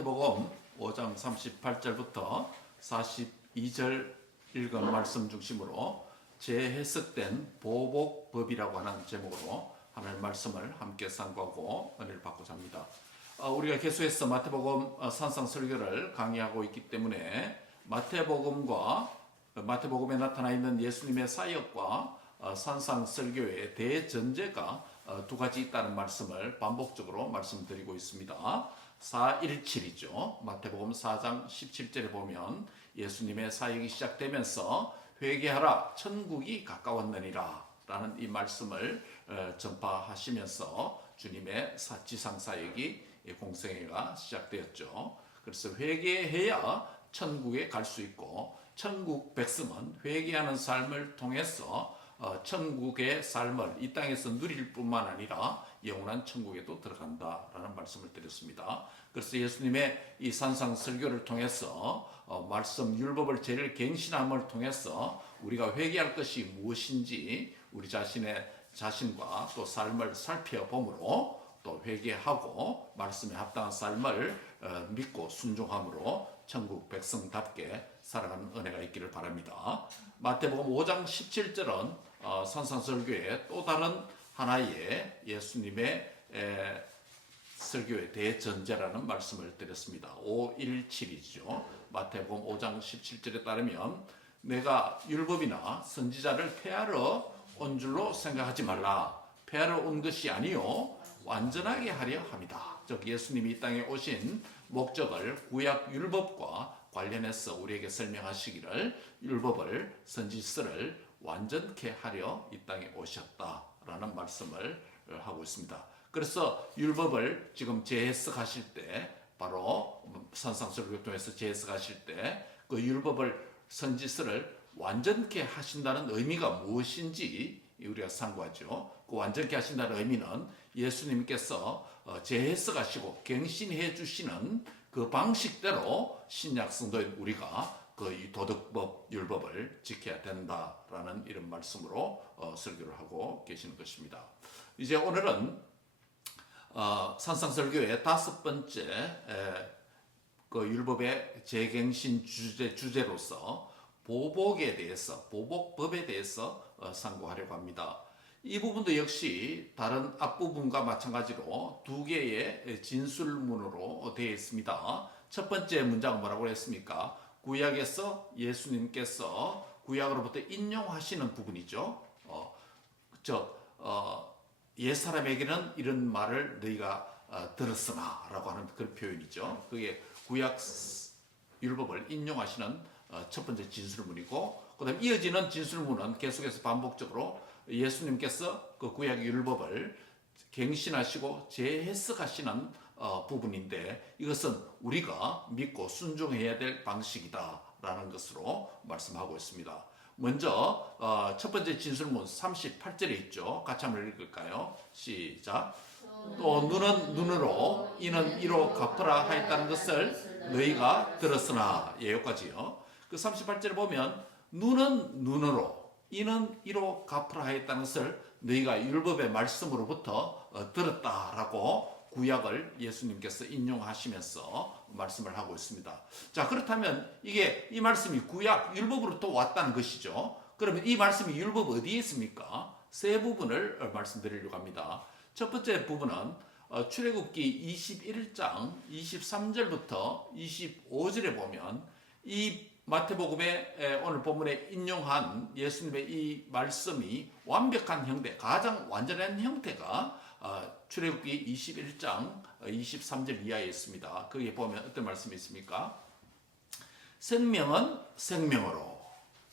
마태복음 5장 38절부터 42절 읽은 말씀 중심으로 재해석된 보복법이라고 하는 제목으로 하나님 말씀을 함께 상고하고 은혜를 받고자 합니다. 우리가 계속해서 마태복음 산상설교를 강의하고 있기 때문에 마태복음에 나타나 있는 예수님의 사역과 산상설교의 대전제가 두 가지 있다는 말씀을 반복적으로 말씀드리고 있습니다. 417이죠. 마태복음 4장 17절에 보면 예수님의 사역이 시작되면서 회개하라 천국이 가까웠느니라 라는 이 말씀을 전파하시면서 주님의 지상사역이 공생애가 시작되었죠. 그래서 회개해야 천국에 갈 수 있고 천국 백성은 회개하는 삶을 통해서 천국의 삶을 이 땅에서 누릴 뿐만 아니라 영원한 천국에도 들어간다라는 말씀을 드렸습니다. 그래서 예수님의 이 산상설교를 통해서 말씀 율법을 제일 갱신함을 통해서 우리가 회개할 것이 무엇인지 우리 자신과 또 삶을 살펴보므로 또 회개하고 말씀에 합당한 삶을 믿고 순종함으로 천국 백성답게 살아가는 은혜가 있기를 바랍니다. 마태복음 5장 17절은 산상설교의 또 다른 하나의 예수님의 설교의 대전제라는 말씀을 드렸습니다. 517이죠. 마태복음 5장 17절에 따르면 내가 율법이나 선지자를 폐하러 온 줄로 생각하지 말라. 폐하러 온 것이 아니요 완전하게 하려 함이다. 즉 예수님이 이 땅에 오신 목적을 구약 율법과 관련해서 우리에게 설명하시기를 율법을 선지서를 완전케 하려 이 땅에 오셨다라는 말씀을 하고 있습니다. 그래서 율법을 지금 재해석하실 때 바로 산상설교 통해서 재해석하실 때 그 율법을 선지서를 완전케 하신다는 의미가 무엇인지 우리가 상고하죠. 그 완전케 하신다는 의미는 예수님께서 재해석하시고 갱신해 주시는 그 방식대로 신약 성도인 우리가 그 도덕법, 율법을 지켜야 된다라는 이런 말씀으로 설교를 하고 계시는 것입니다. 이제 오늘은 산상설교의 다섯 번째 그 율법의 재갱신 주제로서 보복법에 대해서 상고하려고 합니다. 이 부분도 역시 다른 앞부분과 마찬가지로 두 개의 진술문으로 되어 있습니다. 첫 번째 문장은 뭐라고 했습니까? 구약에서 예수님께서 구약으로부터 인용하시는 부분이죠. 옛사람에게는 이런 말을 너희가 들었으나 라고 하는 그런 표현이죠. 그게 구약 율법을 인용하시는 첫 번째 진술문이고, 그 다음에 이어지는 진술문은 계속해서 반복적으로 예수님께서 그 구약 율법을 갱신하시고 재해석하시는 부분인데 이것은 우리가 믿고 순종해야 될 방식이다라는 것으로 말씀하고 있습니다. 먼저 첫 번째 진술문 38절에 있죠. 같이 한번 읽을까요? 시작. 또 눈은 눈으로 이는 이로 갚으라 하였다는 것을 너희가 들었으나 여기까지요. 그 38절에 보면 눈은 눈으로 이는 이로 갚으라 하였다는 것을 너희가 율법의 말씀으로부터 들었다라고 구약을 예수님께서 인용하시면서 말씀을 하고 있습니다. 자, 그렇다면 이 말씀이 구약 율법으로부터 왔다는 것이죠. 그러면 이 말씀이 율법 어디에 있습니까? 세 부분을 말씀드리려고 합니다. 첫 번째 부분은 출애굽기 21장 23절부터 25절에 보면 이 마태복음의 오늘 본문에 인용한 예수님의 이 말씀이 완벽한 형태, 가장 완전한 형태가 출애굽기 21장 23절 이하에 있습니다. 거기에 보면 어떤 말씀이 있습니까? 생명은 생명으로,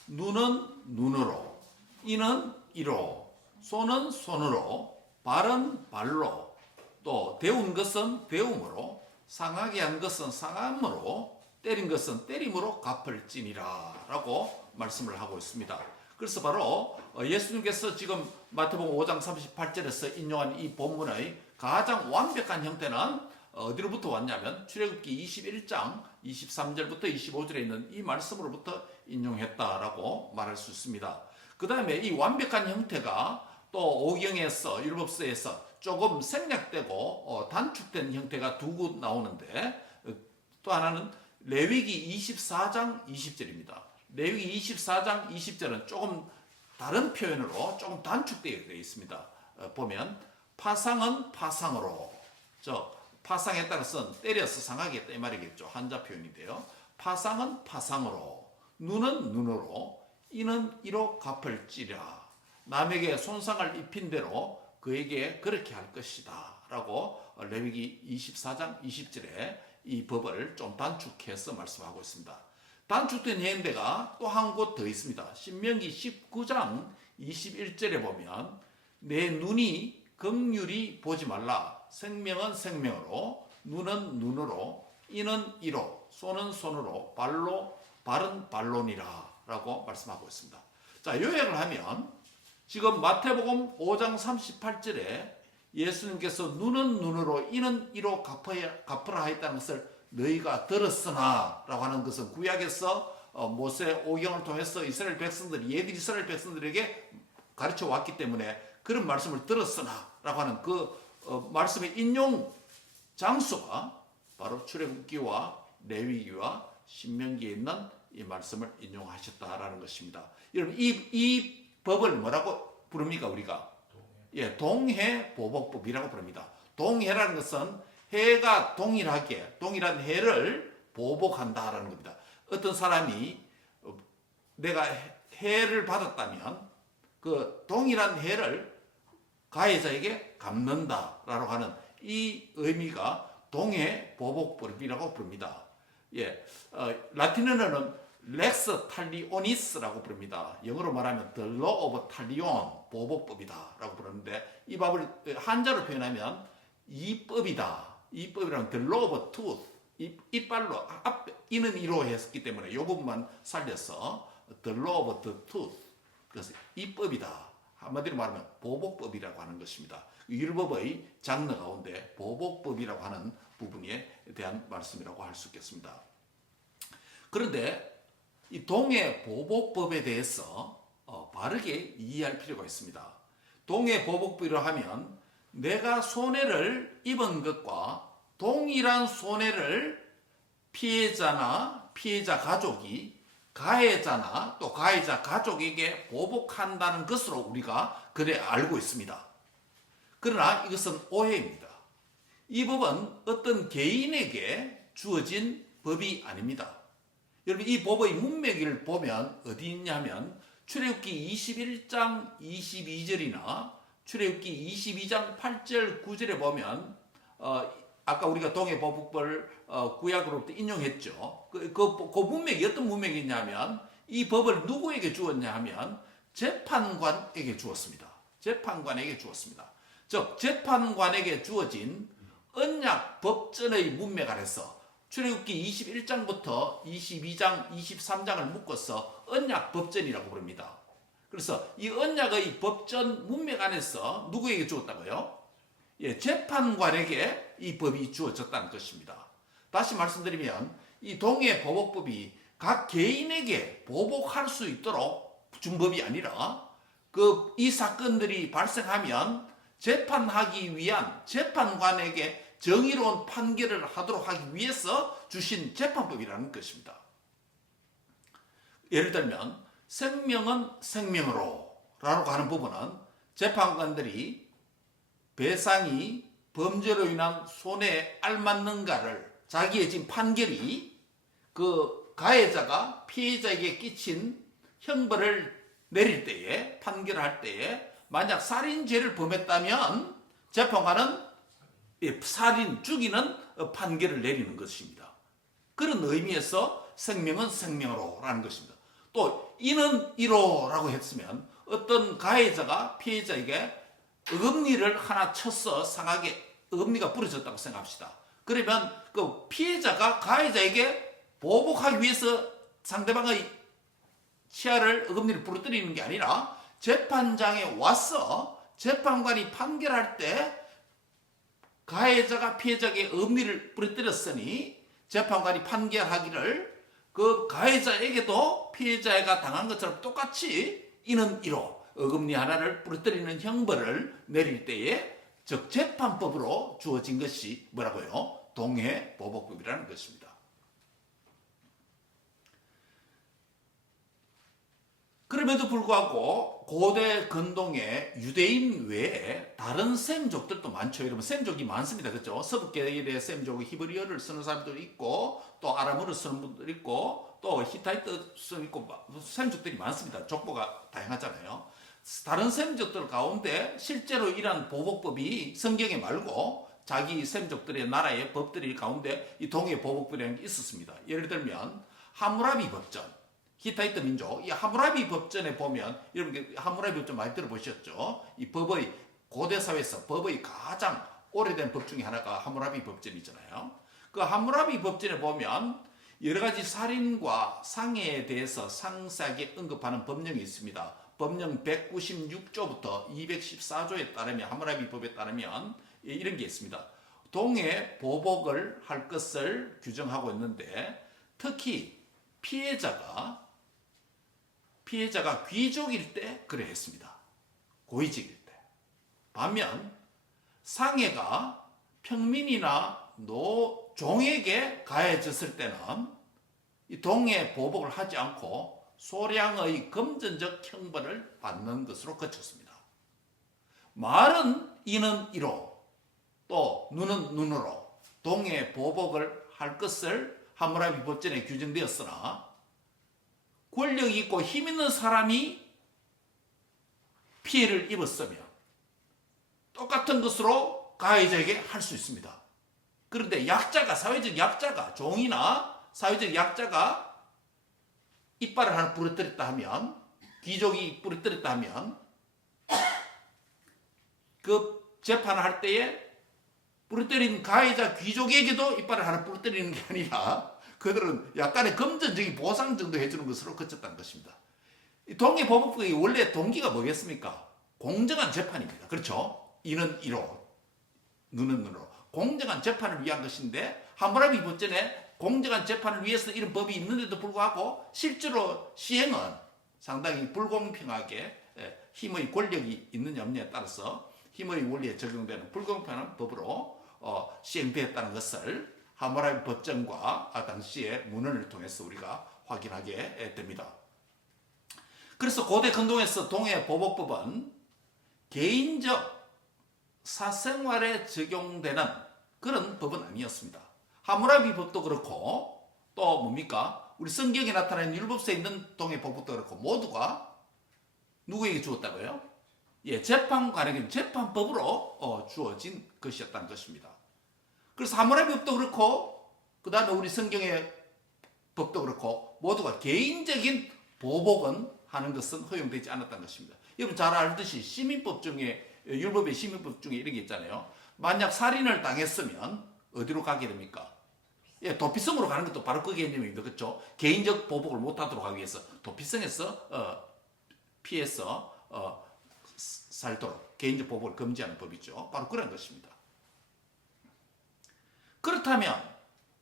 눈은 눈으로, 이는 이로, 손은 손으로, 발은 발로, 또 데운 것은 데움으로, 상하게 한 것은 상함으로, 때린 것은 때림으로 갚을지니라 라고 말씀을 하고 있습니다. 그래서 바로 예수님께서 지금 마태복음 5장 38절에서 인용한 이 본문의 가장 완벽한 형태는 어디로부터 왔냐면 출애굽기 21장 23절부터 25절에 있는 이 말씀으로부터 인용했다라고 말할 수 있습니다. 그 다음에 이 완벽한 형태가 또 오경에서 율법서에서 조금 생략되고 단축된 형태가 두 곳 나오는데 또 하나는 레위기 24장 20절입니다. 레위기 24장 20절은 조금 다른 표현으로 조금 단축되어 있습니다. 보면 파상은 파상으로, 파상에 따라서 때려서 상하겠다 이 말이겠죠. 한자 표현인데요. 파상은 파상으로, 눈은 눈으로, 이는 이로 갚을지라. 남에게 손상을 입힌 대로 그에게 그렇게 할 것이다 라고 레위기 24장 20절에 이 법을 좀 단축해서 말씀하고 있습니다. 단축된 해인대가 또 한 곳 더 있습니다. 신명기 19장 21절에 보면 내 눈이 긍휼히 보지 말라. 생명은 생명으로, 눈은 눈으로, 이는 이로, 손은 손으로, 발은 발론이라 라고 말씀하고 있습니다. 자, 요약을 하면 지금 마태복음 5장 38절에 예수님께서 눈은 눈으로, 이는 이로 갚으라 하였다는 것을 너희가 들었으나 라고 하는 것은 구약에서 모세 오경을 통해서 이스라엘 백성들이 옛 이스라엘 백성들에게 가르쳐 왔기 때문에 그런 말씀을 들었으나 라고 하는 그 말씀의 인용 장소가 바로 출애굽기와 레위기와 신명기에 있는 이 말씀을 인용하셨다라는 것입니다. 여러분 이 법을 뭐라고 부릅니까 우리가? 동해보복법이라고 부릅니다. 동해라는 것은 해가 동일한 해를 보복한다라는 겁니다. 어떤 사람이 내가 해를 받았다면 그 동일한 해를 가해자에게 갚는다라고 하는 이 의미가 동해보복법이라고 부릅니다. 라틴어는 렉스 탈리오니스라고 부릅니다. 영어로 말하면 the law of tallion, 보복법이다라고 부르는데 이 법을 한자로 표현하면 이법이다. 이법이라면 the law of tooth, 이빨로 이는 이로 했기 때문에 이 부분만 살려서 the law of the tooth, 그래서 이법이다. 한마디로 말하면 보복법이라고 하는 것입니다. 율법의 장르 가운데 보복법이라고 하는 부분에 대한 말씀이라고 할 수 있겠습니다. 그런데 이 동해보복법에 대해서 바르게 이해할 필요가 있습니다. 동해보복법이라 하면 내가 손해를 입은 것과 동일한 손해를 피해자나 피해자 가족이 가해자나 또 가해자 가족에게 보복한다는 것으로 우리가 그래 알고 있습니다. 그러나 이것은 오해입니다. 이 법은 어떤 개인에게 주어진 법이 아닙니다. 여러분 이 법의 문맥을 보면 어디 있냐면 출애굽기 21장 22절이나 출애굽기 22장 8절 9절에 보면 아까 우리가 동해보복법을 구약으로부터 인용했죠. 그 문맥이 어떤 문맥이냐면 이 법을 누구에게 주었냐 하면 재판관에게 주었습니다. 재판관에게 주었습니다. 즉 재판관에게 주어진 언약 법전의 문맥 아래서 출애굽기 21장부터 22장, 23장을 묶어서 언약 법전이라고 부릅니다. 그래서 이 언약의 법전 문맥 안에서 누구에게 주었다고요? 재판관에게 이 법이 주어졌다는 것입니다. 다시 말씀드리면 이 동해보복법이 각 개인에게 보복할 수 있도록 준 법이 아니라 이 사건들이 발생하면 재판하기 위한 재판관에게 정의로운 판결을 하도록 하기 위해서 주신 재판법이라는 것입니다. 예를 들면 생명은 생명으로 라고 하는 부분은 재판관들이 배상이 범죄로 인한 손해에 알맞는가를 자기의 지금 판결이 그 가해자가 피해자에게 끼친 형벌을 내릴 때에 판결할 때에 만약 살인죄를 범했다면 재판관은 살인, 죽이는 판결을 내리는 것입니다. 그런 의미에서 생명은 생명으로 라는 것입니다. 또 이는 이로라고 했으면 어떤 가해자가 피해자에게 어금니를 하나 쳐서 상하게 어금니가 부러졌다고 생각합시다. 그러면 그 피해자가 가해자에게 보복하기 위해서 상대방의 치아를 어금니를 부러뜨리는 게 아니라 재판장에 와서 재판관이 판결할 때 가해자가 피해자에게 어금니를 부러뜨렸으니 재판관이 판결하기를 그 가해자에게도 피해자가 당한 것처럼 똑같이 이는 이로 어금니 하나를 부러뜨리는 형벌을 내릴 때에 즉 재판법으로 주어진 것이 뭐라고요? 동해보복법이라는 것입니다. 그럼에도 불구하고 고대 근동에 유대인 외에 다른 셈족들도 많죠. 여러분 셈족이 많습니다. 그렇죠? 서북계열의 셈족, 히브리어를 쓰는 사람도 있고 또 아람어를 쓰는 분들 있고 또 히타이트 쓰는 있고 셈족들이 많습니다. 족보가 다양하잖아요. 다른 셈족들 가운데 실제로 이러한 보복법이 성경에 말고 자기 셈족들의 나라의 법들이 가운데 이 동해 보복법이라는 게 있었습니다. 예를 들면 하무라비 법전, 히타이트 민족, 이 하무라비 법전에 보면 여러분 하무라비 법전 많이 들어보셨죠? 이 법의 고대 사회에서 법의 가장 오래된 법 중에 하나가 하무라비 법전이잖아요. 그 하무라비 법전에 보면 여러 가지 살인과 상해에 대해서 상세하게 언급하는 법령이 있습니다. 법령 196조부터 214조에 따르면 하무라비 법에 따르면 이런 게 있습니다. 동해 보복을 할 것을 규정하고 있는데 특히 피해자가 귀족일 때 그래 했습니다. 고위직일 때. 반면 상해가 평민이나 종에게 가해졌을 때는 이 동해 보복을 하지 않고 소량의 금전적 형벌을 받는 것으로 그쳤습니다. 말은 이는 이로 또 눈은 눈으로 동해 보복을 할 것을 하무라비 법전에 규정되었으나 권력이 있고 힘 있는 사람이 피해를 입었으면 똑같은 것으로 가해자에게 할 수 있습니다. 그런데 약자가, 사회적 약자가, 종이나 사회적 약자가 이빨을 하나 부러뜨렸다 하면, 귀족이 부러뜨렸다 하면 그 재판을 할 때에 부러뜨린 가해자 귀족에게도 이빨을 하나 부러뜨리는 게 아니라 그들은 약간의 금전적인 보상 정도 해주는 것으로 그쳤다는 것입니다. 동해 보복법의 원래 동기가 뭐겠습니까? 공정한 재판입니다. 그렇죠? 이는 이로, 눈은 눈으로. 공정한 재판을 위한 것인데 하무라비 법전에 공정한 재판을 위해서 이런 법이 있는데도 불구하고 실제로 시행은 상당히 불공평하게 힘의 권력이 있느냐 없느냐에 따라서 힘의 원리에 적용되는 불공평한 법으로 시행되었다는 것을 하무라비 법전과 당시의 문헌을 통해서 우리가 확인하게 됩니다. 그래서 고대 근동에서 동해 보복법은 개인적 사생활에 적용되는 그런 법은 아니었습니다. 하무라비 법도 그렇고 또 뭡니까? 우리 성경에 나타나는 율법서에 있는 동해 보복도 그렇고 모두가 누구에게 주었다고요? 재판관에게 재판법으로 주어진 것이었다는 것입니다. 그래서 하무라비 법도 그렇고 그 다음에 우리 성경의 법도 그렇고 모두가 개인적인 보복은 하는 것은 허용되지 않았다는 것입니다. 여러분 잘 알듯이 시민법 중에 율법의 시민법 중에 이런 게 있잖아요. 만약 살인을 당했으면 어디로 가게 됩니까? 도피성으로 가는 것도 바로 그 개념입니다. 그렇죠? 개인적 보복을 못하도록 하기 위해서 도피성에서 피해서 살도록 개인적 보복을 금지하는 법이죠. 바로 그런 것입니다. 그렇다면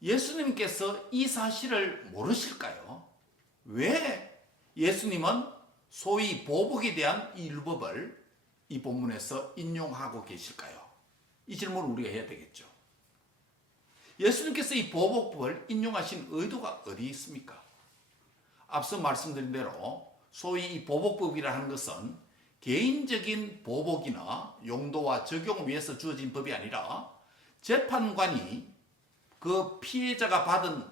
예수님께서 이 사실을 모르실까요? 왜 예수님은 소위 보복에 대한 이 율법을 이 본문에서 인용하고 계실까요? 이 질문을 우리가 해야 되겠죠. 예수님께서 이 보복법을 인용하신 의도가 어디 있습니까? 앞서 말씀드린 대로 소위 이 보복법이라 하는 것은 개인적인 보복이나 용도와 적용을 위해서 주어진 법이 아니라 재판관이 그 피해자가 받은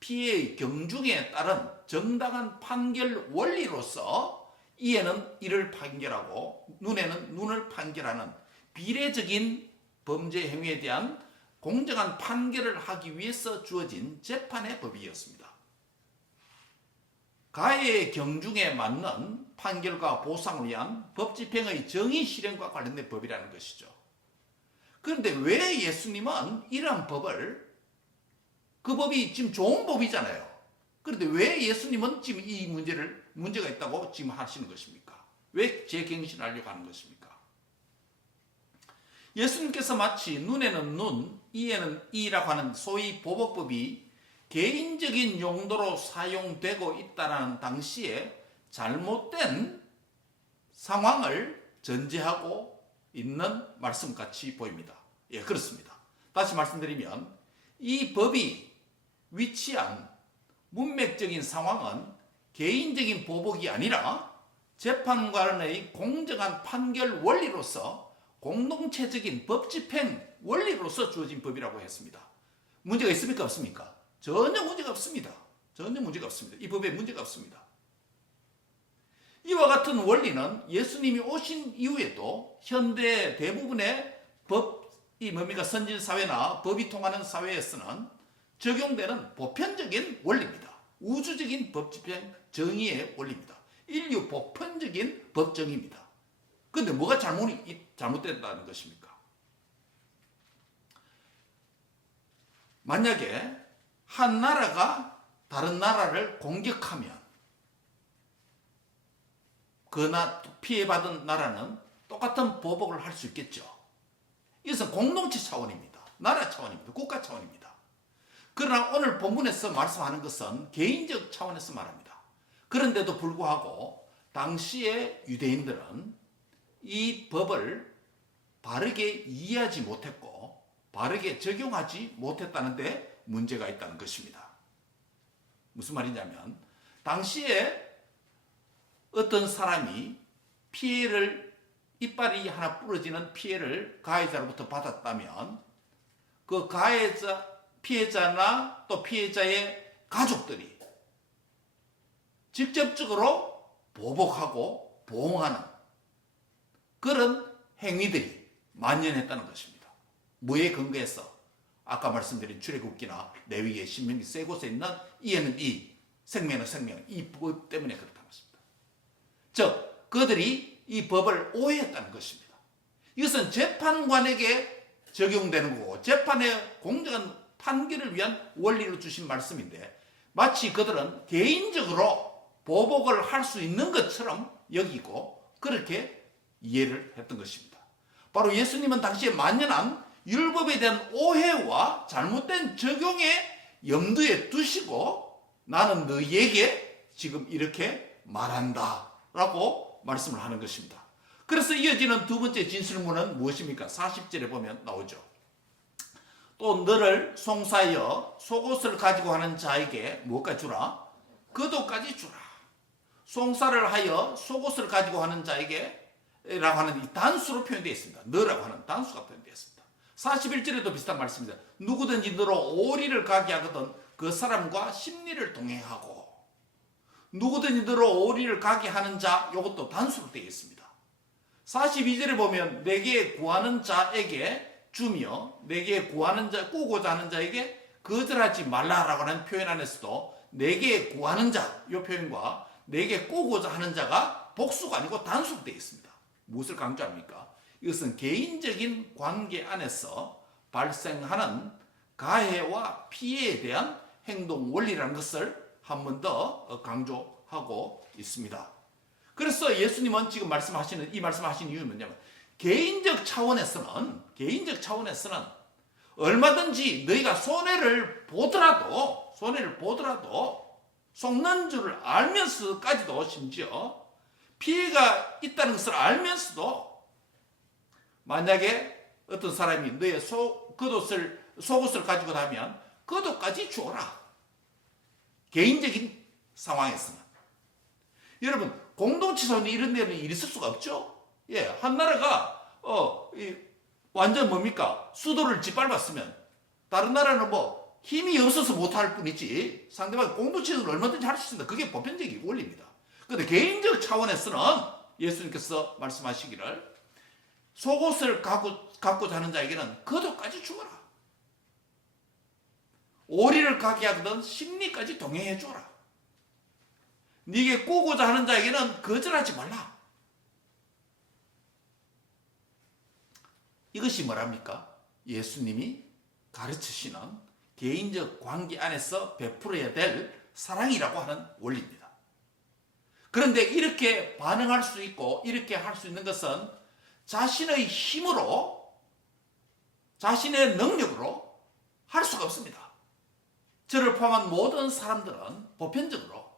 피해의 경중에 따른 정당한 판결 원리로서 이에는 이를 판결하고 눈에는 눈을 판결하는 비례적인 범죄 행위에 대한 공정한 판결을 하기 위해서 주어진 재판의 법이었습니다. 가해의 경중에 맞는 판결과 보상을 위한 법 집행의 정의 실현과 관련된 법이라는 것이죠. 그런데 왜 예수님은 이러한 법을, 그 법이 지금 좋은 법이잖아요. 그런데 왜 예수님은 지금 이 문제가 있다고 지금 하시는 것입니까? 왜 재경신하려고 하는 것입니까? 예수님께서 마치 눈에는 눈, 이에는 이라고 하는 소위 보복법이 개인적인 용도로 사용되고 있다는 당시에 잘못된 상황을 전제하고 있는 말씀같이 보입니다. 그렇습니다. 다시 말씀드리면 이 법이 위치한 문맥적인 상황은 개인적인 보복이 아니라 재판관의 공정한 판결 원리로서 공동체적인 법 집행 원리로서 주어진 법이라고 했습니다. 문제가 있습니까? 없습니까? 전혀 문제가 없습니다. 전혀 문제가 없습니다. 이 법에 문제가 없습니다. 이와 같은 원리는 예수님이 오신 이후에도 현대 대부분의 법이 뭡니까? 선진 사회나 법이 통하는 사회에서는 적용되는 보편적인 원리입니다. 우주적인 법 집행 정의의 원리입니다. 인류 보편적인 법 정의입니다. 그런데 뭐가 잘못됐다는 것입니까? 만약에 한 나라가 다른 나라를 공격하면 피해받은 나라는 똑같은 보복을 할 수 있겠죠. 이것은 공동체 차원입니다. 나라 차원입니다. 국가 차원입니다. 그러나 오늘 본문에서 말씀하는 것은 개인적 차원에서 말합니다. 그런데도 불구하고 당시의 유대인들은 이 법을 바르게 이해하지 못했고 바르게 적용하지 못했다는 데 문제가 있다는 것입니다. 무슨 말이냐면 당시에 어떤 사람이 이빨이 하나 부러지는 피해를 가해자로부터 받았다면 그 피해자나 또 피해자의 가족들이 직접적으로 보복하고 보응하는 그런 행위들이 만연했다는 것입니다. 뭐에 근거해서? 아까 말씀드린 출애굽기나 레위기, 신명기 세 곳에 있는 이에는 이, 생명은 생명, 이 법 때문에 그렇다는 것입니다. 즉 그들이 이 법을 오해했다는 것입니다. 이것은 재판관에게 적용되는 거고 재판의 공정한 판결을 위한 원리로 주신 말씀인데 마치 그들은 개인적으로 보복을 할 수 있는 것처럼 여기고 그렇게 이해를 했던 것입니다. 바로 예수님은 당시에 만연한 율법에 대한 오해와 잘못된 적용에 염두에 두시고 나는 너희에게 지금 이렇게 말한다 라고 말씀을 하는 것입니다. 그래서 이어지는 두 번째 진술문은 무엇입니까? 40절에 보면 나오죠. 또 너를 송사하여 속옷을 가지고 하는 자에게 무엇까지 주라? 겉옷까지 주라. 송사를 하여 속옷을 가지고 하는 자에게 라고 하는 이 단수로 표현되어 있습니다. 너라고 하는 단수가 표현되어 있습니다. 41절에도 비슷한 말씀입니다. 누구든지 너로 오리를 가게 하거든 그 사람과 심리를 동행하고 누구든지 너로 오리를 가게 하는 자 이것도 단수로 되어 있습니다. 42절에 보면 내게 구하는 자에게 주며 내게 구하는 자 꾸고자 하는 자에게 거절하지 말라라고 하는 표현 안에서도 내게 구하는 자 이 표현과 내게 꾸고자 하는 자가 복수가 아니고 단수로 되어 있습니다. 무엇을 강조합니까? 이것은 개인적인 관계 안에서 발생하는 가해와 피해에 대한 행동 원리라는 것을 한 번 더 강조하고 있습니다. 그래서 예수님은 지금 이 말씀하신 이유는 뭐냐면 개인적 차원에서는 얼마든지 너희가 손해를 보더라도 속는 줄을 알면서까지도 심지어 피해가 있다는 것을 알면서도 만약에 어떤 사람이 너의 속옷을 가지고 나면 겉옷까지 주어라. 개인적인 상황에서는. 여러분 공동체에서는 이런 데는 일이 있을 수가 없죠. 예, 한 나라가 완전 뭡니까? 수도를 짓밟았으면 다른 나라는 뭐 힘이 없어서 못할 뿐이지 상대방 공동체에서는 얼마든지 할 수 있습니다. 그게 보편적인 원리입니다. 그런데 개인적 차원에서는 예수님께서 말씀하시기를 속옷을 갖고자 하는 자에게는 겉옷까지 주어라. 오리를 가게 하거든 심리까지 동행해 주어라. 네게 꾸고자 하는 자에게는 거절하지 말라. 이것이 뭐랍니까? 예수님이 가르치시는 개인적 관계 안에서 베풀어야 될 사랑이라고 하는 원리입니다. 그런데 이렇게 반응할 수 있고 이렇게 할 수 있는 것은 자신의 힘으로 자신의 능력으로 할 수가 없습니다. 저를 포함한 모든 사람들은 보편적으로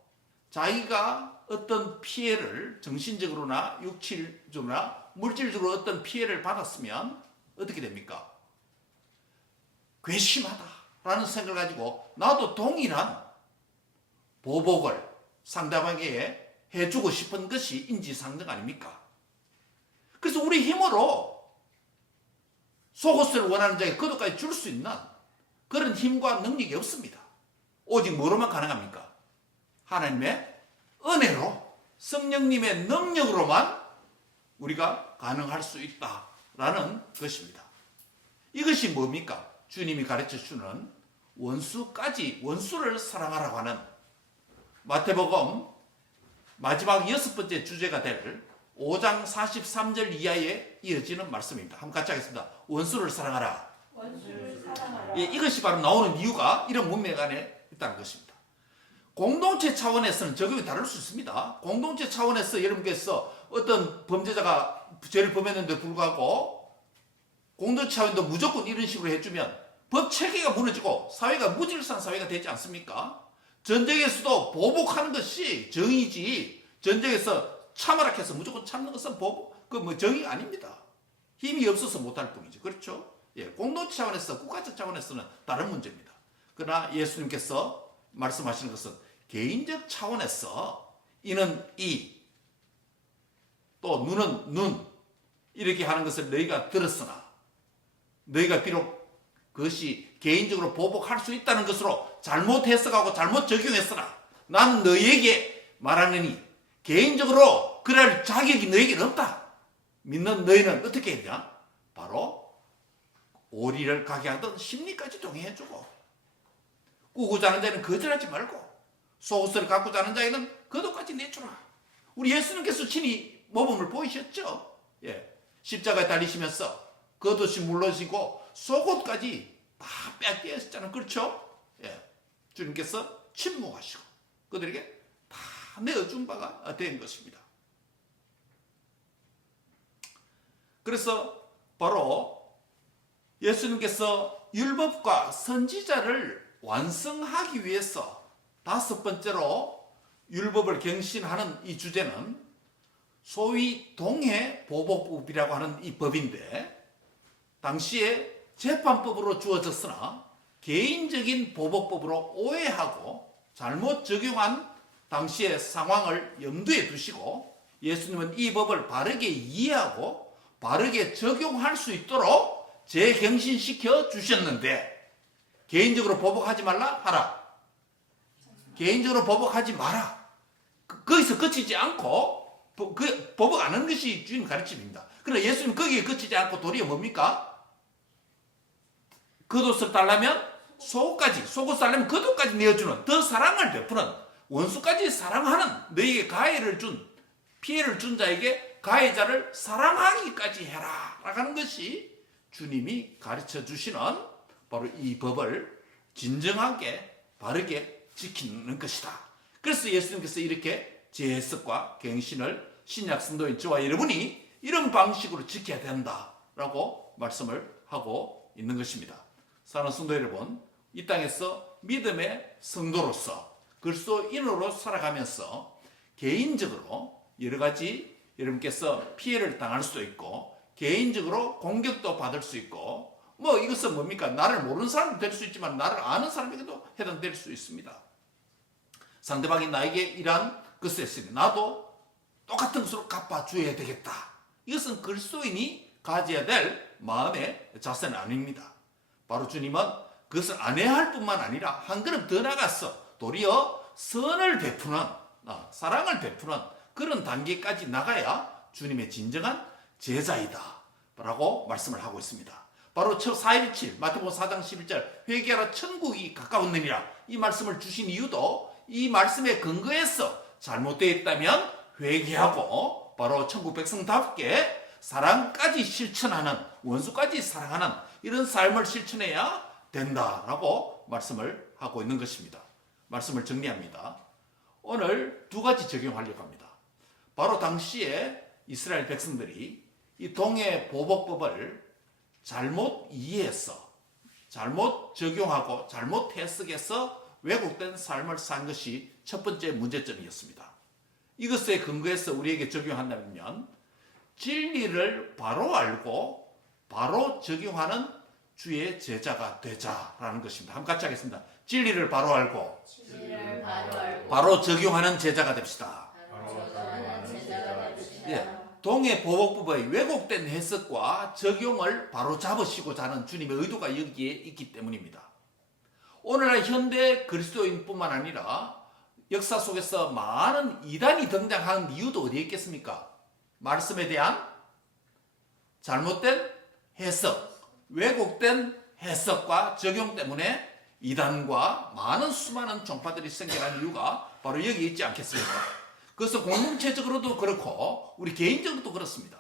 자기가 어떤 피해를 정신적으로나 육체적으로나 물질적으로 어떤 피해를 받았으면 어떻게 됩니까? 괘씸하다라는 생각을 가지고 나도 동일한 보복을 상대방에게 해주고 싶은 것이 인지상정 아닙니까? 그래서 우리 힘으로 속옷을 원하는 자에게 그것까지 줄 수 있는 그런 힘과 능력이 없습니다. 오직 뭐로만 가능합니까? 하나님의 은혜로, 성령님의 능력으로만 우리가 가능할 수 있다라는 것입니다. 이것이 뭡니까? 주님이 가르쳐주는 원수를 사랑하라고 하는 마태복음 마지막 6번째 주제가 될 5장 43절 이하에 이어지는 말씀입니다. 한번 같이 하겠습니다. 원수를 사랑하라. 원수를 사랑하라. 예, 이것이 바로 나오는 이유가 이런 문맥 안에 있다는 것입니다. 공동체 차원에서는 적용이 다를 수 있습니다. 공동체 차원에서 여러분께서 어떤 범죄자가 죄를 범했는데 불구하고 공동체 차원도 무조건 이런 식으로 해주면 법 체계가 무너지고 사회가 무질서한 사회가 되지 않습니까? 전쟁에서도 보복하는 것이 정의지, 전쟁에서 참으라 해서 무조건 참는 것은 정의가 아닙니다. 힘이 없어서 못할 뿐이죠. 그렇죠? 예, 공동체 차원에서, 국가적 차원에서는 다른 문제입니다. 그러나 예수님께서 말씀하시는 것은 개인적 차원에서 이는 이, 또 눈은 눈, 이렇게 하는 것을 너희가 들었으나 너희가 비록 그것이 개인적으로 보복할 수 있다는 것으로 잘못 해석하고 잘못 적용했으나 나는 너희에게 말하느니 개인적으로 그럴 자격이 너희에게는 없다. 믿는 너희는 어떻게 했냐? 바로 오리를 가게 하던 심리까지 동의해주고, 꾸고 자는 자는 거절하지 말고 속옷을 갖고 자는 자에는 겉옷까지 내주라. 우리 예수님께서 친히 모범을 보이셨죠? 예, 십자가에 달리시면서 겉옷이 물러지고 속옷까지 다 빼앗겼잖아요. 그렇죠? 예, 주님께서 침묵하시고 그들에게 다 내어준 바가 된 것입니다. 그래서 바로 예수님께서 율법과 선지자를 완성하기 위해서 다섯 번째로 율법을 경신하는 이 주제는 소위 동해보복법이라고 하는 이 법인데, 당시에 재판법으로 주어졌으나 개인적인 보복법으로 오해하고 잘못 적용한 당시의 상황을 염두에 두시고 예수님은 이 법을 바르게 이해하고 바르게 적용할 수 있도록 재경신시켜 주셨는데, 개인적으로 보복하지 말라 하라, 개인적으로 보복하지 마라, 거기서 그치지 않고 보복 안 하는 것이 주님 가르침입니다. 그러나 예수님 거기에 그치지 않고 도리어 뭡니까? 겉옷을 달라면 속옷 달라면 겉옷까지 내어주는, 더 사랑을 베푸는, 원수까지 사랑하는, 너에게 피해를 준 자에게 가해자를 사랑하기까지 해라 라는 것이 주님이 가르쳐 주시는 바로 이 법을 진정하게 바르게 지키는 것이다. 그래서 예수님께서 이렇게 재해석과 갱신을 신약 성도인 저와 여러분이 이런 방식으로 지켜야 된다라고 말씀을 하고 있는 것입니다. 사랑하는 성도 여러분, 이 땅에서 믿음의 성도로서 그리스도인으로 살아가면서 개인적으로 여러 가지 여러분께서 피해를 당할 수도 있고 개인적으로 공격도 받을 수 있고, 이것은 뭡니까? 나를 모르는 사람도 될 수 있지만 나를 아는 사람에게도 해당될 수 있습니다. 상대방이 나에게 이러한 것을 했으니 나도 똑같은 것으로 갚아줘야 되겠다. 이것은 그리스도인이 가져야 될 마음의 자세는 아닙니다. 바로 주님은 그것을 안 해야 할 뿐만 아니라 한 걸음 더 나가서 도리어 선을 베푸는, 사랑을 베푸는 그런 단계까지 나가야 주님의 진정한 제자이다 라고 말씀을 하고 있습니다. 바로 4.17 마태복음 4장 11절 회개하라 천국이 가까웠느니라, 이 말씀을 주신 이유도 이 말씀에 근거해서 잘못되어 있다면 회개하고 바로 천국 백성답게 사랑까지 실천하는, 원수까지 사랑하는 이런 삶을 실천해야 된다라고 말씀을 하고 있는 것입니다. 말씀을 정리합니다. 오늘 두 가지 적용하려고 합니다. 바로 당시에 이스라엘 백성들이 이 동해보복법을 잘못 이해해서 잘못 적용하고 잘못 해석해서 왜곡된 삶을 산 것이 첫 번째 문제점이었습니다. 이것에 근거해서 우리에게 적용한다면 진리를 바로 알고 바로 적용하는 주의 제자가 되자라는 것입니다. 한번 같이 하겠습니다. 진리를 바로 알고 바로 적용하는 제자가 됩시다. 예, 동해보복법의 왜곡된 해석과 적용을 바로 잡으시고자 하는 주님의 의도가 여기에 있기 때문입니다. 오늘날 현대 그리스도인뿐만 아니라 역사 속에서 많은 이단이 등장하는 이유도 어디에 있겠습니까? 말씀에 대한 잘못된 해석, 왜곡된 해석과 적용 때문에 이단과 많은 수많은 종파들이 생겨난 이유가 바로 여기에 있지 않겠습니까? 그래서 공동체적으로도 그렇고 우리 개인적으로도 그렇습니다.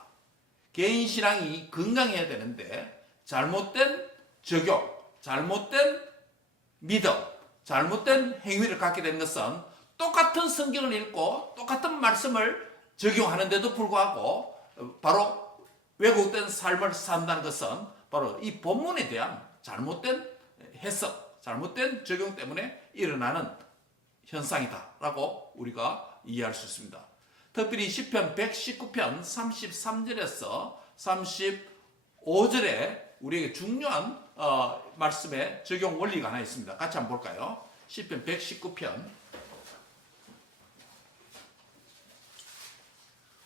개인 신앙이 건강해야 되는데 잘못된 적용, 잘못된 믿음, 잘못된 행위를 갖게 되는 것은 똑같은 성경을 읽고 똑같은 말씀을 적용하는데도 불구하고 바로 왜곡된 삶을 산다는 것은 바로 이 본문에 대한 잘못된 해석, 잘못된 적용 때문에 일어나는 현상이다라고 우리가 이해할 수 있습니다. 특별히 시편 119편 33절에서 35절에 우리에게 중요한 말씀의 적용 원리가 하나 있습니다. 같이 한번 볼까요? 시편 119편.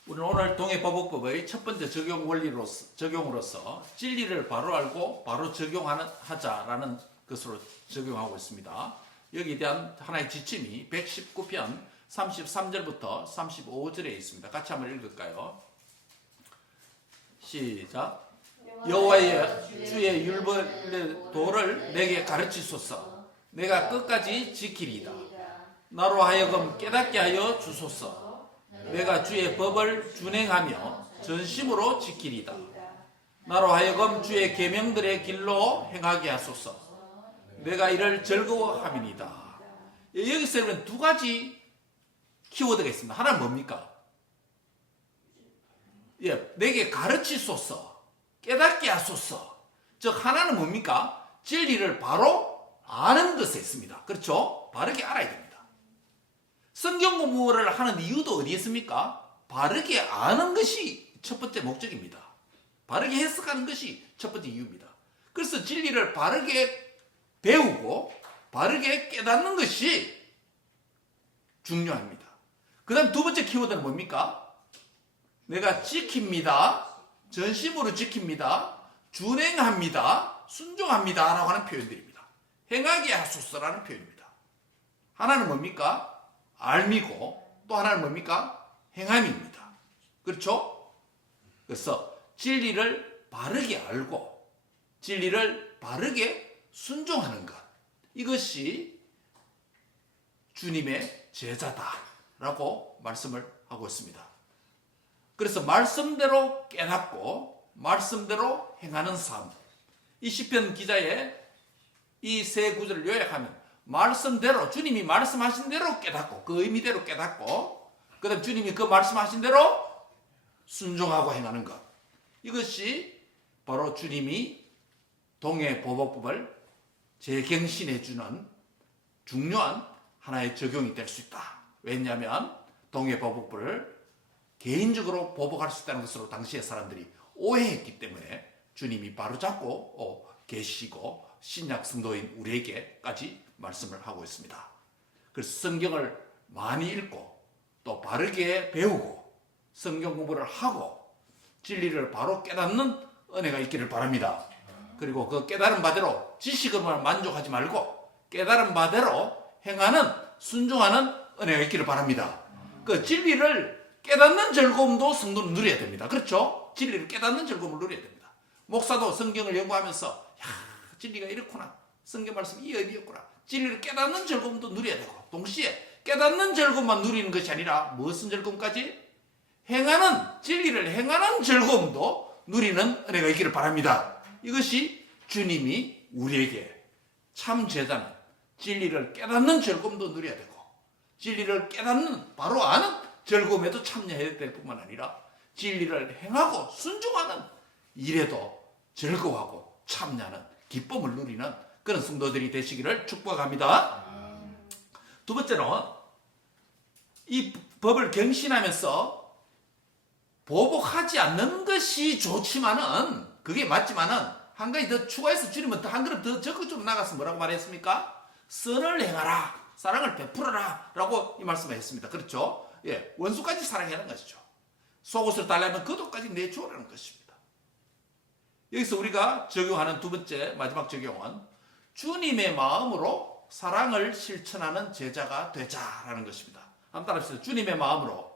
우리는 오늘 동해보복법의 첫 번째 적용으로서 진리를 바로 알고 바로 적용하자라는 것으로 적용하고 있습니다. 여기에 대한 하나의 지침이 119편 33절부터 35절에 있습니다. 같이 한번 읽을까요? 시작. 여호와의 주의 율법의 도를 내게 가르치소서. 내가 끝까지 지키리이다. 나로 하여금 깨닫게 하여 주소서. 내가 주의 법을 준행하며 전심으로 지키리이다. 나로 하여금 주의 계명들의 길로 행하게 하소서. 내가 이를 즐거워함이니이다. 여기서 여러분 두 가지 키워드가 있습니다. 하나는 뭡니까? 내게 가르치소서, 깨닫게 하소서. 즉 하나는 뭡니까? 진리를 바로 아는 것에 있습니다. 그렇죠? 바르게 알아야 됩니다. 성경 공부를 하는 이유도 어디에 있습니까? 바르게 아는 것이 첫 번째 목적입니다. 바르게 해석하는 것이 첫 번째 이유입니다. 그래서 진리를 바르게 배우고 바르게 깨닫는 것이 중요합니다. 그 다음 두 번째 키워드는 뭡니까? 내가 지킵니다. 전심으로 지킵니다. 준행합니다. 순종합니다. 라고 하는 표현들입니다. 행하게 하소서라는 표현입니다. 하나는 뭡니까? 알미고 또 하나는 뭡니까? 행함입니다. 그렇죠? 그래서 진리를 바르게 알고 진리를 바르게 순종하는 것, 이것이 주님의 제자다라고 말씀을 하고 있습니다. 그래서 말씀대로 깨닫고 말씀대로 행하는 삶, 이 시편 기자의 이 세 구절을 요약하면 말씀대로, 주님이 말씀하신 대로 깨닫고 그 의미대로 깨닫고 그 다음 주님이 그 말씀하신 대로 순종하고 행하는 것, 이것이 바로 주님이 동해보복법을 재경신해 주는 중요한 하나의 적용이 될 수 있다. 왜냐하면 동해보복법을 개인적으로 보복할 수 있다는 것으로 당시의 사람들이 오해했기 때문에 주님이 바로잡고 계시고 신약 성도인 우리에게까지 말씀을 하고 있습니다. 그래서 성경을 많이 읽고 또 바르게 배우고 성경 공부를 하고 진리를 바로 깨닫는 은혜가 있기를 바랍니다. 그리고 그 깨달은 바대로 지식으로만 만족하지 말고 깨달은 바대로 행하는, 순종하는 은혜가 있기를 바랍니다. 그 진리를 깨닫는 즐거움도 성도는 누려야 됩니다. 그렇죠? 진리를 깨닫는 즐거움을 누려야 됩니다. 목사도 성경을 연구하면서 진리가 이렇구나, 성경 말씀 이 의미였구나, 진리를 깨닫는 즐거움도 누려야 되고, 동시에 깨닫는 즐거움만 누리는 것이 아니라 무슨 즐거움까지? 행하는, 진리를 행하는 즐거움도 누리는 은혜가 있기를 바랍니다. 이것이 주님이 우리에게 참 제자는 진리를 깨닫는 즐거움도 누려야 되고 진리를 깨닫는, 바로 아는 즐거움에도 참여해야 될 뿐만 아니라 진리를 행하고 순종하는 일에도 즐거워하고 참여하는 기쁨을 누리는 그런 성도들이 되시기를 축복합니다. 두 번째는 이 법을 경신하면서 보복하지 않는 것이 좋지만은, 그게 맞지만은 한 가지 더 추가해서 주님은 한 걸음 더 적극적으로 나가서 뭐라고 말했습니까? 선을 행하라, 사랑을 베풀어라 라고 이 말씀을 했습니다. 그렇죠? 예, 원수까지 사랑하는 것이죠. 속옷을 달라면 그 돈까지 내주라는 것입니다. 여기서 우리가 적용하는 두 번째 마지막 적용은 주님의 마음으로 사랑을 실천하는 제자가 되자라는 것입니다. 한번 따라합시다. 주님의 마음으로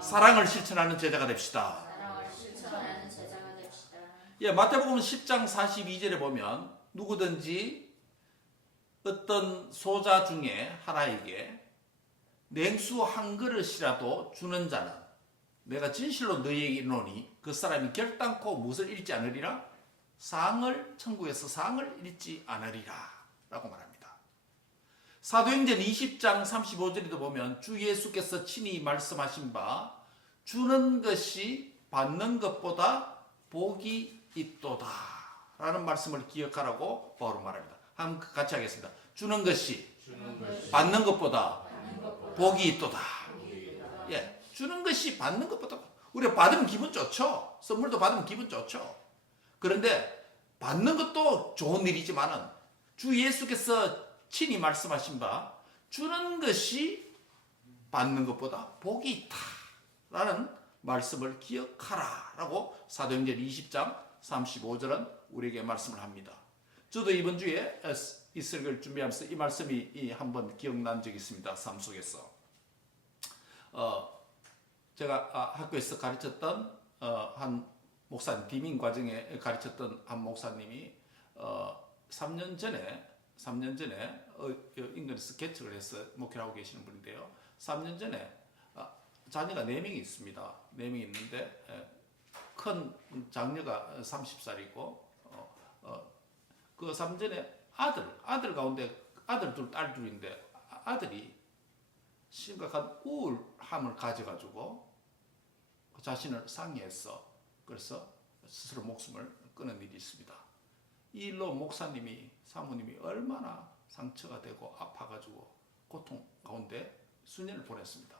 사랑을 실천하는 제자가 됩시다. 예, 마태복음 10장 42절에 보면 누구든지 어떤 소자 중에 하나에게 냉수 한 그릇이라도 주는 자는 내가 진실로 너희에게 이르노니 그 사람이 결단코 무엇을 잃지 않으리라? 천국에서 상을 잃지 않으리라 라고 말합니다. 사도행전 20장 35절에도 보면 주 예수께서 친히 말씀하신 바 주는 것이 받는 것보다 복이 있도다 라는 말씀을 기억하라고 바울은 말합니다. 한번 같이 하겠습니다. 주는 것이 받는 것보다 복이 있도다. 예, 주는 것이 받는 것보다, 우리가 받으면 기분 좋죠. 선물도 받으면 기분 좋죠. 그런데 받는 것도 좋은 일이지만은 주 예수께서 친히 말씀하신 바 주는 것이 받는 것보다 복이 있다 라는 말씀을 기억하라 라고 사도행전 20장 35절은 우리에게 말씀을 합니다. 저도 이번 주에 이 설교를 준비하면서 이 말씀이 한번 기억난 적이 있습니다. 삶 속에서. 제가 학교에서 가르쳤던 한 목사님, 비민 과정에 가르쳤던 한 목사님이 3년 전에 인근에서 개척을 해서 목회를 하고 계시는 분인데요. 3년 전에 자녀가 4명이 있습니다. 4명이 있는데 큰 장녀가 30살이고 그 3전에 아들 가운데 아들 둘, 딸 둘인데 아들이 심각한 우울함을 가져가지고 자신을 상해했어. 그래서 스스로 목숨을 끊은 일이 있습니다. 이 일로 목사님이, 사모님이 얼마나 상처가 되고 아파가지고 고통 가운데 수년을 보냈습니다.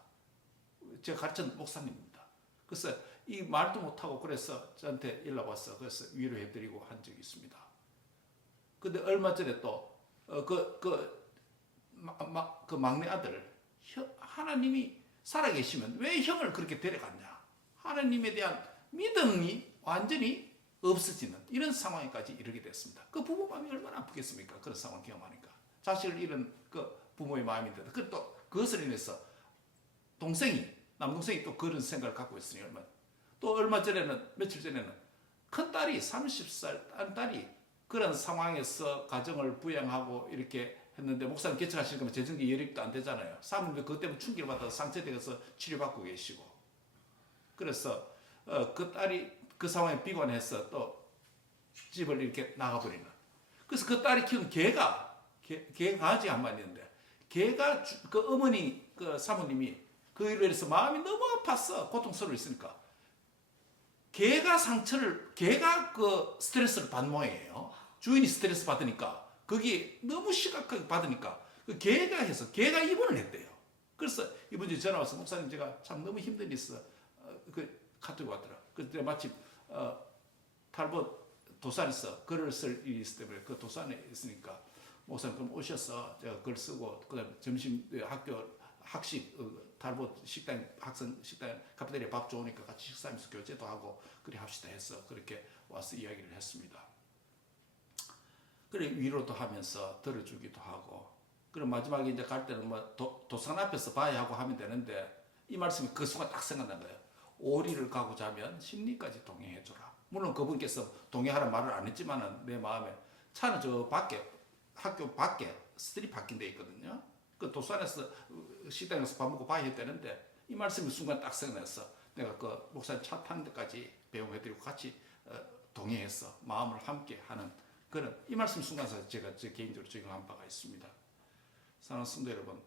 제가 가르친 목사님입니다. 그래서 이 말도 못하고 그래서 저한테 연락 왔어. 그래서 위로해드리고 한 적이 있습니다. 근데 얼마 전에 또 그 막내 아들, 하나님이 살아계시면 왜 형을 그렇게 데려갔냐? 하나님에 대한 믿음이 완전히 없어지는 이런 상황에까지 이르게 됐습니다. 그 부모 마음이 얼마나 아프겠습니까? 그런 상황을 경험하니까. 자식을 잃은 그 부모의 마음인데도 또 그것을 인해서 남동생이 또 그런 생각을 갖고 있으니 얼마 전에는, 며칠 전에는 큰 딸이 30살 딴 딸이 그런 상황에서 가정을 부양하고 이렇게 했는데 목사님 개척하실 거면 재정기 여력도 안 되잖아요. 사모님도 그것 때문에 충격을 받아서 상처되어서 치료받고 계시고. 그래서 그 딸이 그 상황에 비관해서 또 집을 이렇게 나가버리는. 그래서 그 딸이 키운 개가 강아지 한 마리 있는데 개가 그 어머니 그 사모님이 그 일로 인해서 마음이 너무 아팠어. 고통스러워 있으니까. 개가 그 스트레스를 받는 모양이에요. 주인이 스트레스 받으니까 거기 너무 심각하게 받으니까 그 개가 입원을 했대요. 그래서 이번 주에 전화 와서 목사님 제가 참 너무 힘든 일 있어. 그 카톡이 왔더라. 그때 마침 탈봇 도산에서 글을 쓸 일이 있기 때문에 그 도산에 있으니까 목사님 그럼 오셔서 제가 글 쓰고 그다음 점심 학교 학식 탈봇 식당 학생 식당 카페테리아 밥 좋으니까 같이 식사하면서 교제도 하고 그래 합시다 해서 그렇게 와서 이야기를 했습니다. 그래 위로도 하면서 들어주기도 하고 그럼 마지막에 이제 갈 때는 도산 앞에서 봐야 하고 하면 되는데 이 말씀이 그 순간 딱 생각난 거예요. 오리를 가고자 하면 심리까지 동행해줘라. 물론 그분께서 동행하라는 말을 안 했지만은 내 마음에 차는 저 밖에 학교 밖에 스트릿 파킹 돼 있거든요. 그 도산에서 식당에서 밥 먹고 봐야 되는데 이 말씀이 순간 딱 생각났어. 내가 그 목사님 차 타는 데까지 배웅해드리고 같이 동행해서 마음을 함께 하는 그런 이 말씀 순간에서 제가 개인적으로 적용한 바가 있습니다. 사랑하는 성도 여러분,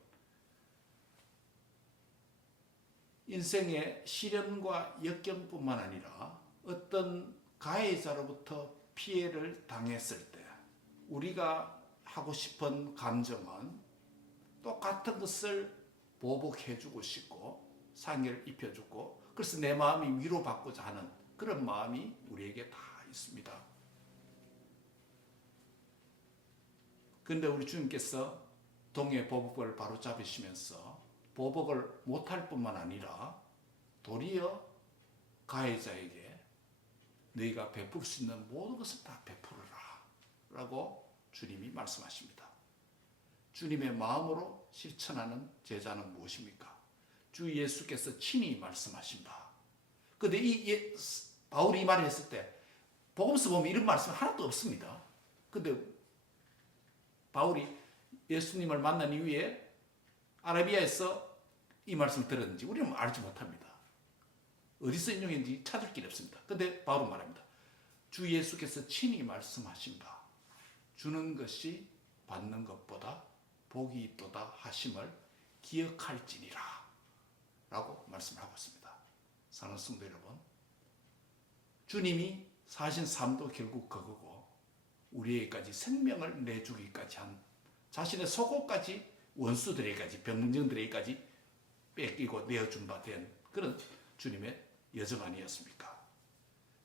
인생의 시련과 역경뿐만 아니라 어떤 가해자로부터 피해를 당했을 때 우리가 하고 싶은 감정은 똑같은 것을 보복해주고 싶고 상해를 입혀주고 그래서 내 마음이 위로받고자 하는 그런 마음이 우리에게 다 있습니다. 그런데 우리 주님께서 동해 보복을 바로 잡으시면서 보복을 못할 뿐만 아니라 도리어 가해자에게 너희가 베풀 수 있는 모든 것을 다 베풀어라 라고 주님이 말씀하십니다. 주님의 마음으로 실천하는 제자는 무엇입니까? 주 예수께서 친히 말씀하신다. 근데 바울이 이 말을 했을 때 복음서 보면 이런 말씀 하나도 없습니다. 근데 바울이 예수님을 만난 이후에 아라비아에서 이 말씀을 들었는지 우리는 알지 못합니다. 어디서 인용했는지 찾을 길이 없습니다. 근데 바울은 말합니다. 주 예수께서 친히 말씀하신다. 주는 것이 받는 것보다 복이 있도다 하심을 기억할지니라 라고 말씀을 하고 있습니다. 사랑하는 성도 여러분, 주님이 사신 삶도 결국 그거고 우리에게까지 생명을 내주기까지 한 자신의 속옷까지 원수들에게까지 병정들에게까지 뺏기고 내어준 바 된 그런 주님의 여정 아니었습니까?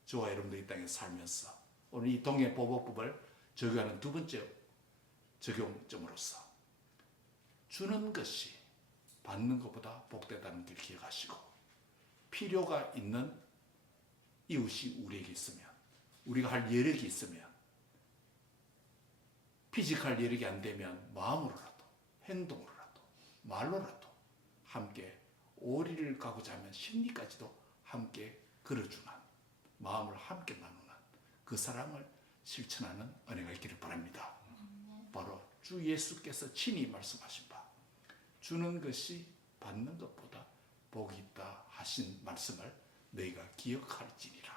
저와 여러분들 이 땅에 살면서 오늘 이 동해보복법을 적용하는 두 번째 적용점으로서 주는 것이 받는 것보다 복되다는 걸 기억하시고 필요가 있는 이웃이 우리에게 있으면 우리가 할 여력이 있으면 피지컬 여력이 안 되면 마음으로라도 행동으로라도 말로라도 함께 오리를 가고자 하면 심리까지도 함께 걸어주는 마음을 함께 나누는 그 사랑을 실천하는 은혜가 있기를 바랍니다. 바로 주 예수께서 친히 말씀하신 바 주는 것이 받는 것보다 복이 있다 하신 말씀을 너희가 기억할지니라.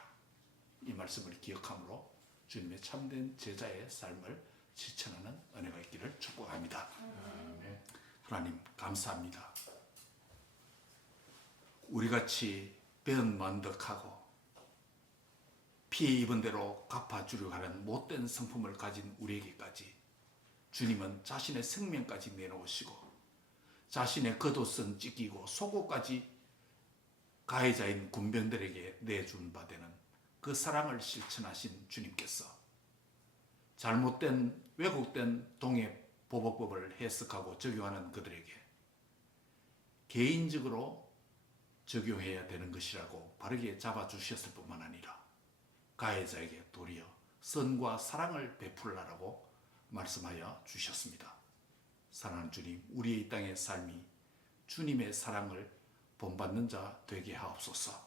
이 말씀을 기억함으로 주님의 참된 제자의 삶을 실천하는 은혜가 있기를 축복합니다. 하나님 감사합니다. 우리같이 배은만덕하고 피해 입은 대로 갚아주려고 하는 못된 성품을 가진 우리에게까지 주님은 자신의 생명까지 내놓으시고 자신의 겉옷은 찢기고 속옷까지 가해자인 군병들에게 내준 바 되는 그 사랑을 실천하신 주님께서 잘못된 왜곡된 동해보복법을 해석하고 적용하는 그들에게 개인적으로 적용해야 되는 것이라고 바르게 잡아주셨을 뿐만 아니라 가해자에게 도리어 선과 사랑을 베풀라라고 말씀하여 주셨습니다. 사랑하는 주님, 우리의 이 땅의 삶이 주님의 사랑을 본받는 자 되게 하옵소서.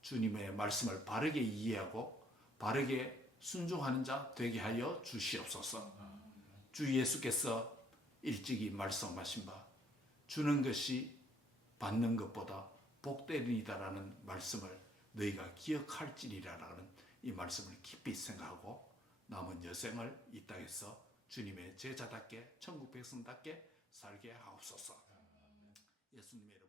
주님의 말씀을 바르게 이해하고 바르게 순종하는 자 되게 하여 주시옵소서. 주 예수께서 일찍이 말씀하신 바 주는 것이 받는 것보다 복되리다라는 말씀을 너희가 기억할지니라라는 이 말씀을 깊이 생각하고 남은 여생을 이 땅에서 주님의 제자답게 천국 백성답게 살게 하옵소서. 예수님의 이름